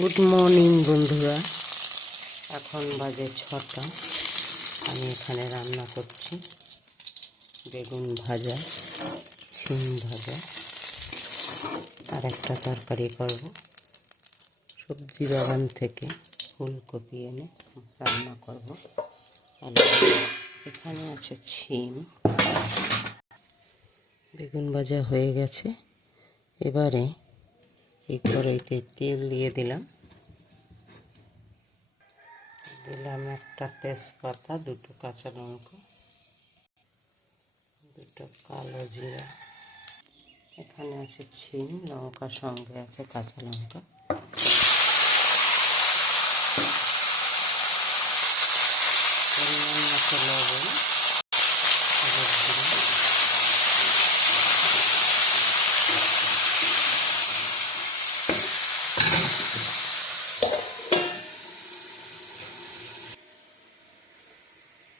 Good morning বন্ধুরা, এখন বাজে 6টা। আমি এখানে রান্না করছি বেগুন ভাজা, ছিম ভাজা আর একটা তরকারি করব। সবজি বাগান থেকে ফুলকপি এনে রান্না করব। আর এখানে আছে ছিম। বেগুন ভাজা হয়ে গেছে। এবারে এই কড়াইতে তেল দিয়ে দিলাম একটা তেজপাতা, দুটো কাঁচা লঙ্কা, দুটো কালো জিরা, এখানে আছে ছিম, লঙ্কা সঙ্গে আছে কাঁচা লঙ্কা, পরিমাণ মতো লবণ,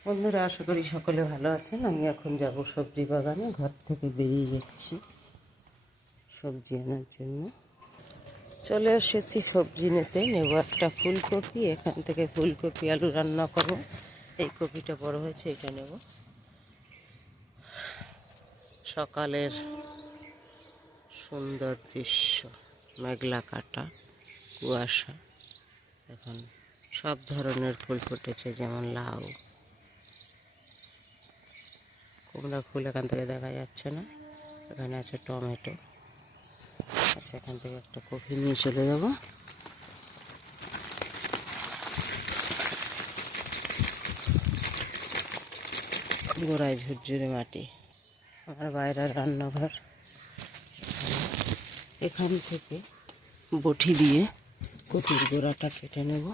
বন্ধুরা আশা করি সকলে ভালো আছেন। আমি এখন যাব সবজি বাগানে। ঘর থেকে বেরিয়ে যাচ্ছি সবজি আনার জন্য। চলে এসেছি সবজি নিতে। নেব একটা ফুলকপি। এখান থেকে ফুলকপি আলু রান্না করব। এই কপিটা বড় হয়েছে, এটা নেব। সকালের সুন্দর দৃশ্য, মেঘলা কাটা, কুয়াশা। এখন সব ধরনের ফুল ফুটেছে, যেমন লাউ, কুমড়া ফুল এখান থেকে দেখা যাচ্ছে না। এখানে আছে টমেটো। আচ্ছা, এখান থেকে একটা কপি নিয়ে চলে যাব। গোড়ায় ঝুরঝুরে মাটি, আমার বাইরের রান্নাঘর। এখান থেকে বটি দিয়ে কপির গোড়াটা কেটে নেব।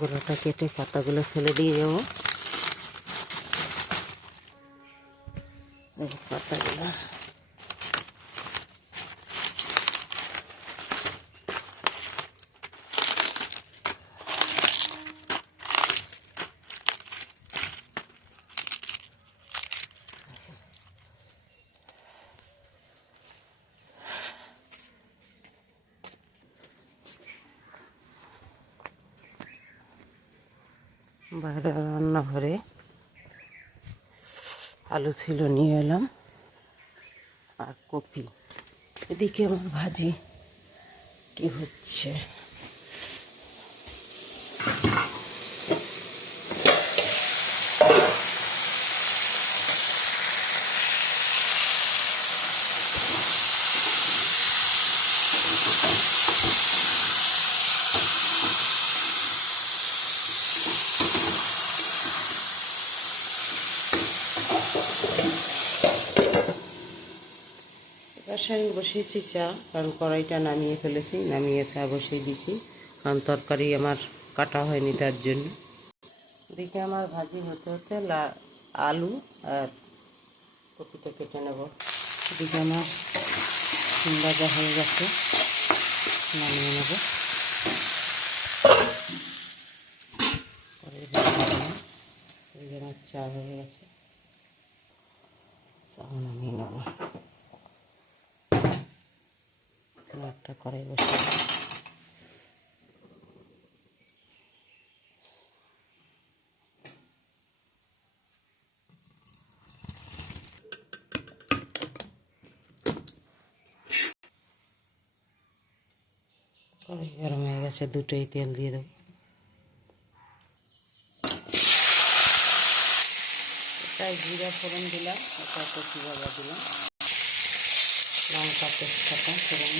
গোড়াটা কেটে পাতাগুলো ফেলে দিয়ে যাবো। পাতাগুলো বাইরে রান্নাঘরে আলু ছিল, নিয়ে এলাম, আর কপি। এদিকে আমার ভাজি কি হচ্ছে। আমি বসিয়েছি চা, কারণ কড়াইটা নামিয়ে ফেলেছি, নামিয়ে চা বসিয়ে দিয়েছি, কারণ তরকারি আমার কাটা হয়নি তার জন্য। এদিকে আমার ভাজি হতে হতে আলু আর কপিটা কেটে নেব। এদিকে আমার ভাজা হয়ে গেছে, নামিয়ে নেব। এদিকে আমার চা হয়ে গেছে, চা নামিয়ে নেব। একটা কড়াই বসে কড়াই গরম হয়ে গেছে, দুটোই তেল দিয়ে দেবো। এটাই জিরা ফোড়ন দিলাম, এটা কচি ভাজা দিলাম, লঙ্কা তেজপাতা ফোড়ন,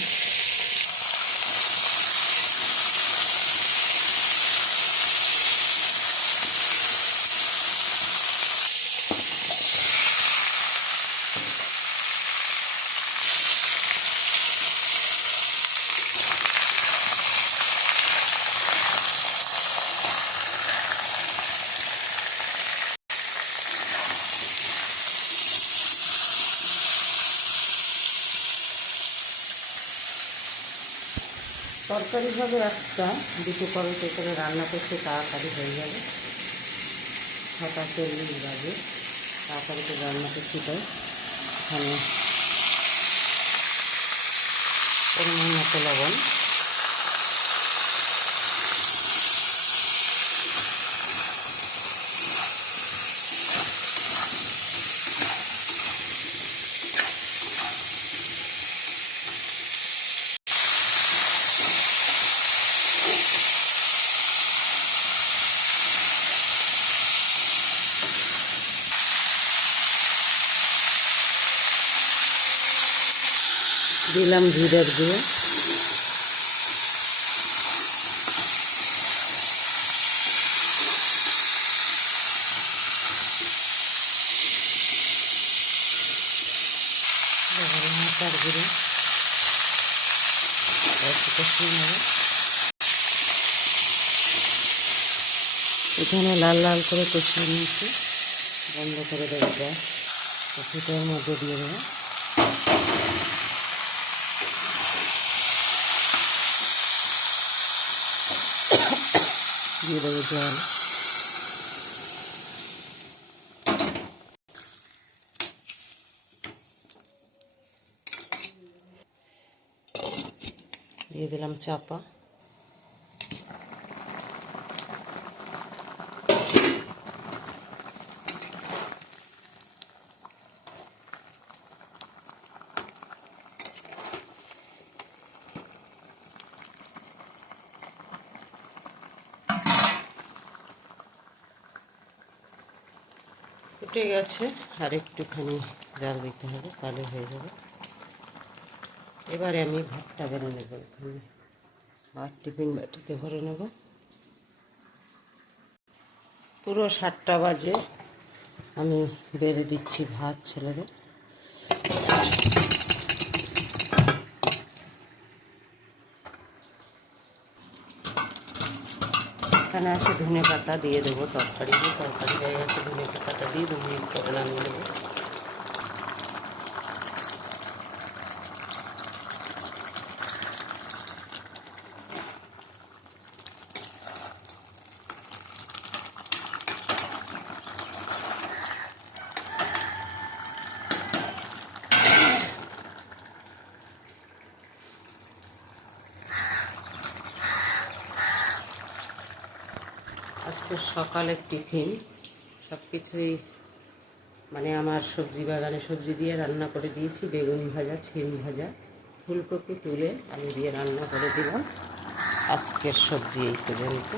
তরকারি হবে একটা, দুটো কড়াইতে করে রান্না করতে তাড়াতাড়ি হয়ে যাবে। 6টা 40 বাজে, তাড়াতাড়ি করে রান্না করতে, তাই এখানে পরিমাণ মতো লবণ, দিলাম জিরের গুঁড়ো, লঙ্কার গুঁড়ো, একটু কষিয়ে নেব। এখানে লাল লাল করে কষিয়ে নিয়েছি, বন্ধ করে দেবো গ্যাস। কষিটার মধ্যে দিয়ে দেবো জল, দিয়ে দিলাম চাপা। ফুটে গেছে, আর একটুখানি জাল দিতে হবে, তাহলে হয়ে যাবে। এবারে আমি ভাতটা বেড়ে নেব। এখানে ভাত টিফিন বাটিতে ভরে নেব। পুরো 7টা বাজে আমি বেড়ে দিচ্ছি ভাত ছেলেদের। এখানে আছে ধনে পাতা, দিয়ে দেবো তরকারি হয়ে গেছে, ধনে পাতাটা দিয়ে 2 মিনিট করে নামিয়ে দেবো। আজকে সকালের টিফিন সব কিছুই মানে আমার সবজি বাগানে সবজি দিয়ে রান্না করে দিয়েছি। বেগুন ভাজা, ছিম ভাজা, ফুলকপি তুলে আলু দিয়ে রান্না করে দিলাম। আজকের সবজি এই পর্যন্ত।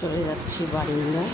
চলে যাচ্ছি বারান্দায়।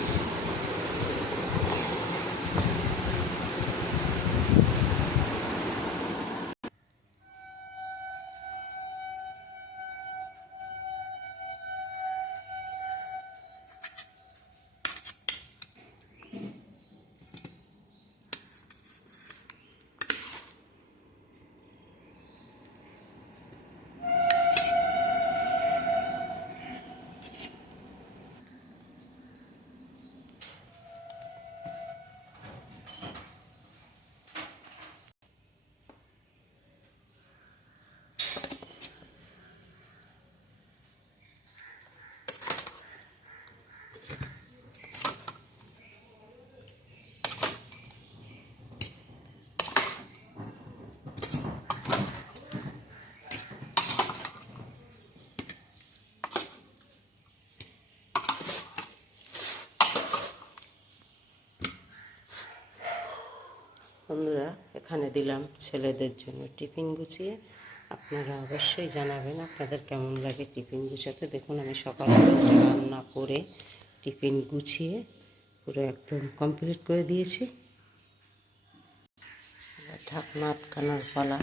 বন্ধুরা, এখানে দিলাম ছেলেদের জন্য টিফিন গুছিয়ে। আপনারা অবশ্যই জানাবেন আপনাদের কেমন লাগে টিফিন গুছাতে। দেখুন আমি সকালে রান্না করে টিফিন গুছিয়ে পুরো একদম কমপ্লিট করে দিয়েছি। ঢাকনা আটকানোর পালা।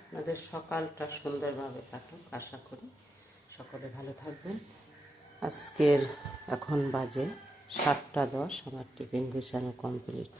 আপনাদের সকালটা সুন্দরভাবে কাটুক, আশা করি সকলে ভালো থাকবেন। আজকের এখন বাজে 7টা 10, আমার টিফিন গুছানো কমপ্লিট।